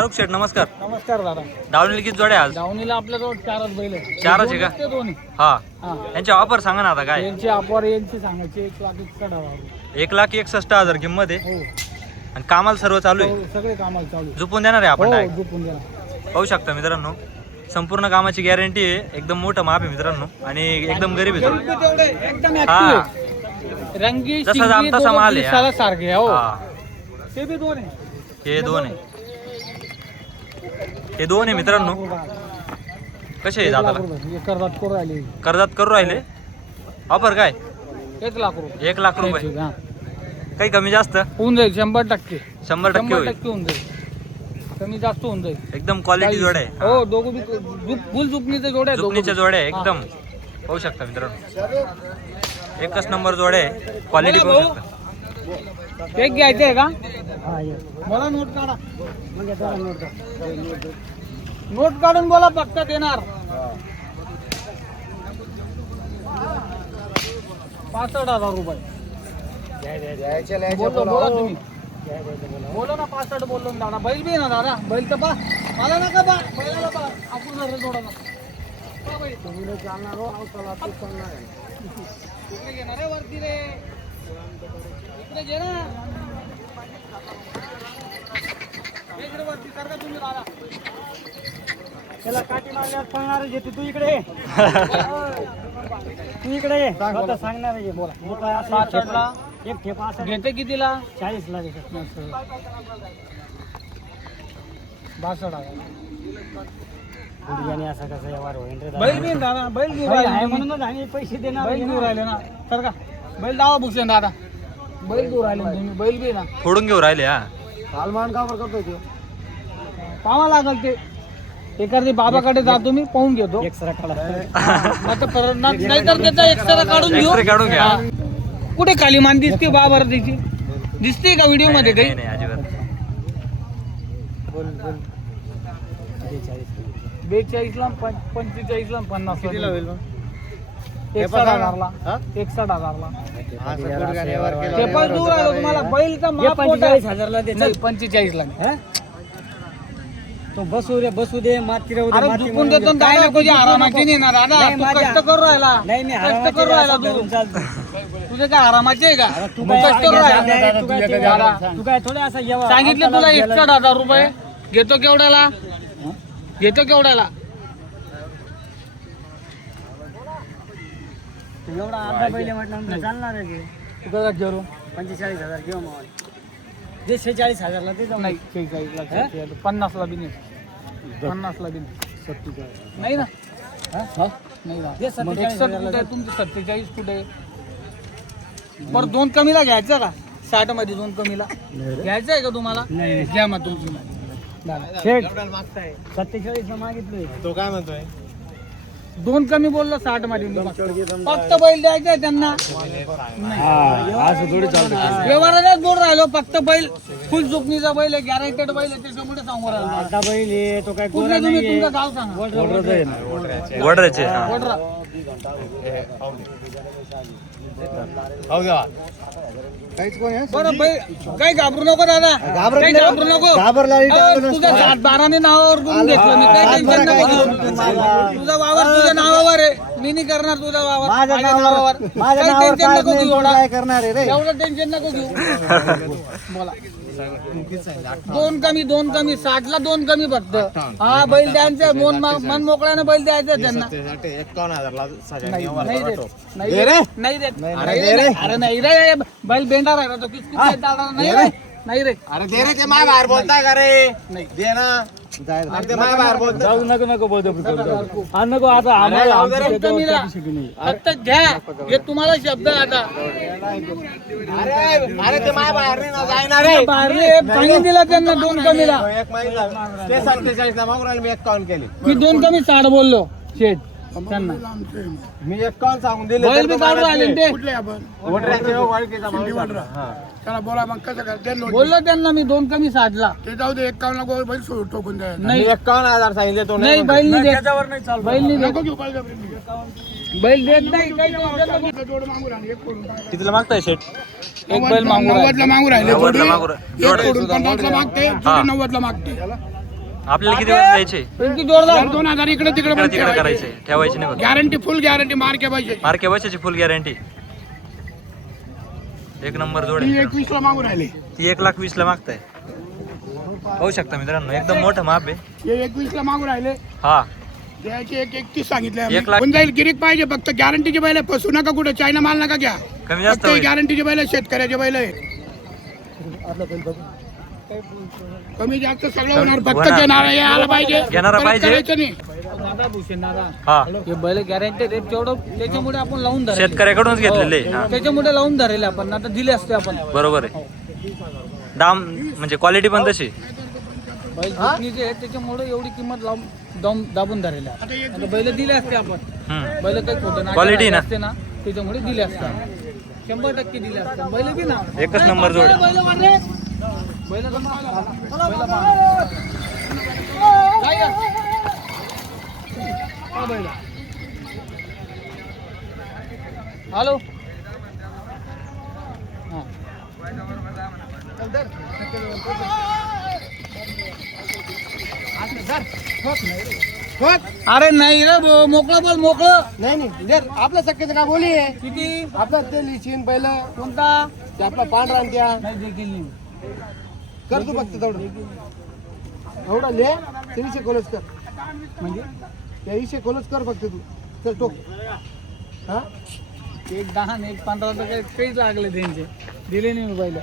शाहरुख शेठ नमस्कार. नमस्कार दादा. दावणीला किती जोड्या आज? दावणीला आपल्याजवळ 4च बैल आहे. 4च आहे का? ते दोन्ही. हा हा. यांची ऑफर सांगा ना आता काय? यांची ऑफर यांची सांगायची 1,61,000. 1,61,000 किंमत आहे हो. आणि कामाला सर्व चालू आहे. हो, सगळे कामाला चालू आहे. झुपून देणार आहे आपण हो, direct? झोपून द्या. पाहू शकता मित्रांनो, संपूर्ण कामाची गॅरंटी आहे. एकदम मोठं माप आहे मित्रांनो आणि एकदम गरीब आहे गरीब सर्व. तेवढे एकदम हा. ऍक्टिव्ह आहे. रंगी जसा शिंगी जाम तसा दोघं माल आहे. दिसायला सारखे आहे. हो. हा. ते बी दोन आहे. हे दोन आहे. हे दोन आहे मित्रांनो. कसे आहे दादाला? कर्जात करू राहिले. कर्जात करू राहिले. ऑफर काय? 1 लाख रुपये. 1 लाख रुपये. हा. काही कमी जास्त? होऊन जाईल 100%. 100% होईल. होऊन जाईल. कमी जास्त होऊन जाईल. एकदम क्वालिटी जोड्या आहे. हो, दोघं बी फुल झुपणीचे जोड्या आहेत. झुपणीच्या जोड्या आहे एकदम. पाहू शकता मित्रांनो, एकच नंबर जोड्या आहे. क्वालिटी पाहू शकता. एक घ्यायचं आहे का? मला नोट काढा. नोट काढून बोला, फक्त देणार. 65,000 रुपये. बोला तुम्ही. बोलो ना 65 बोललो ना दादा. बैल बी ना दादा. बैल तर पा मला नका पा बैलाला पा आपण जर जोडा ना तुम्ही चालणार हो. इकडे घेणार आहे वरती रे. इकडे घे ना. इकडे वरती कर का तुम्ही दादा. त्याला काठी मारल्यावर सांगणार आहे तू इकडे ये. तू इकडे ये. सांगणार आहे बोला. 65ला एक ठेपा घेते कितीला? 40ला घेते. 62,000. असा कसा व्यवहार होईल रे? बैल बी दादा. बैल घेऊन राहिले म्हणूनच आम्ही पैसे देणार. बैल घेऊन राहिले ना तर का बैल दावा भूषण दादा. बैल घेऊन राहिले तुम्ही. बैल बी ना फोडून घेऊ राहिले. हा, हालमान का करतो ते पावा लागल ते. एखादी बाबाकडे जातो मी पाहून घेतो. एक्सरा काढा नाहीतर त्याचा एक्सरा काढून घेऊ. एक्सरे काढून घ्या. कुठे खाली मान दिसते बाबर त्याची? दिसते का व्हिडिओ मध्ये काही? नाही अजिबात. 42ला 45ला 50 कितीला होईल? 61,000ला. 61,000ला. ते पण दूर आलो तुम्हाला. बैलचा माप 45,000ला दे. 45ला तो बसू दे माती राहू दे. झुकून देतो काय ना तुझी आरामाची नाही ना दादा. तू कष्ट करू राहिला. कष्ट करू राहिला तू. तुझे काय आरामाचे आहे का? तू कष्ट करू राहिला. तू काय थोडे असं सांगितलं तुला 61,000 रुपये. घेतो केवढ्याला? घेतो केवढ्याला? एवढा अर्धा पहिले म्हटलं चालणार आहे. तू काय घेऊ? 45,000 घेऊ मग. जे 46,000ला ते जाऊ. नाही 46ला 50ला बी नाही. 50ला बी नाही ना. नाही ना. 61 कुठे? तुमचे 47 कुठे? बरं 2 कमीला घ्यायचं का? 60 मध्ये 2 कमीला घ्यायचं आहे का तुम्हाला? घ्या मग तुमची. 47 मागितलं. तो काय म्हणतोय? 2 कमी बोललो 60 मध्ये. फक्त बैल द्यायचंय त्यांना. व्यवहारालाच बोल राहिलो. फक्त बैल फुल जोखमीचा बैल आहे. गॅरंटेड बैल आहे. त्याच्यामुळे सांगू राहिलो. बैल आहे तो काय तुम्ही तुमचं गाव सांगा. वडराचे. वडरा. बरं बैल काही घाबरू नको दादा. काही घाबरू नको. तुझं 7-12 नावावर करून घेतलं मी. काही टेन्शन नको घेऊ. तुझा वावर तुझ्या नावावर आहे. मी नाही करणार तुझा वावर माझ्या नावावर. काही टेन्शन नको घेऊ. एवढं टेन्शन नको घेऊ. बोला. 2 कमी 60ला 2 कमी फक्त. हा बैल द्यायचं. मन मोकळ्याने बैल द्यायचं त्यांना. 51,000 नाही देत. अरे नाही रे. बैल बेंडा राहिला तो. नाही रे. नाही रे. अरे दे रे. ते माय बाहेर बोलताय का रे? नाही दे ना. ते माय बाहेर बोलतो. जाऊ नको बोलतो. नको आता आम्हाला फक्त घ्या. हे तुम्हाला शब्द आता. अरे ते माय बाहेर नाही ना जायना रे. सांगितलं दिला त्यांना 2 कमीला. एक महिना ते 47ला मागून राहिले. मी 51 केली. मी 2 कमी 60 बोललो शेठ त्यांना. मी 51 सांगून दिले. बैल बी काढून राहिले ते. वडऱ्याचे ओळखीचा माणूस. त्याला बोला मग कसं करते बोललो त्यांना मी 2 कमी 60ला. ते जाऊ दे. 51 गोल बैल सोडून टोकून द्या. नाही 51,000 सांगितले तो नाही बैल नाही देत. बैल नाही नको देत. घेऊ बैल बैल देत नाही. काही टेन्शन नको. जोड मागू राहिले. एक कोडून कितीला मागताय शेठ? एक बैल मागू राहिले. 90ला मागू राहिले. 90ला मागू एक कोडून 50ला मागते. 90ला मागते. आपल्याला किती पर्यंत द्यायचे? पिंकी जोरदार 2000 इकडे तिकडे इकडे तिकडे करायचे, ठेवायचे नाही बघ. गॅरंटी फुल गॅरंटी मार्के पाहिजे मार्के बसायची फुल गॅरंटी. एक नंबर जोड ती आहे. 21 ला मागून राहिले ती 1,20,000 ला मागताय. पाहू शकता मित्रांनो, एकदम मोठं माप आहे. हे 21 ला मागून राहिले हा द्यायचे 31 सांगितले 1,00,000. कोण जाईल गिरीक पाहिजे फक्त गॅरंटीचे बैल फसू नका कुठे चायना माल नका घ्या कमी जास्त फक्त होईल. गॅरंटीचे बैल शेतकऱ्याचे बैल कमी जास्त सगळं होणार फक्त होणार. घेणारा आला पाहिजे घेणारा परत पाहिजे. करायचं नाही. दादा भूषण दादा हा हे बैल गॅरंटी देत तेवढं त्याच्यामुळे आपण लावून धरले. शेतकऱ्याकडूनच घेतलेले. हा, त्याच्यामुळे लावून धरले आपण आता दिले असते आपण बरोबर आहे. दाम म्हणजे क्वालिटी पण तशी. बैल जुकणीचे आहेत त्याच्यामुळे एवढी किंमत लावून दाबून धरले आता बैल दिले असते आपण हम्म. बैल काही खोटं नाही Quality ना. असते ना त्याच्यामुळे दिले असते 100% दिले असते बैल बी ना एकच नंबर जोड आहे. बैल वाढले. बैल हॅलो अरे नाही रे मोकळं बोल मोकळं नाही नाही जर आपल्या शक्यता का बोली आहे किती आपला ते लिहिशीन पहिलं कोणता ते आपला पांढरा आणि त्या नाही देखील नाही कर तू फक्त तेवढं एवढं ले ते विषय खोलच कर म्हणजे त्या विषय खोलच कर फक्त तू चल टोक हा एक 10 आणि एक 15 तर काहीच लागले त्यांचे दिले नाही मी पहिलं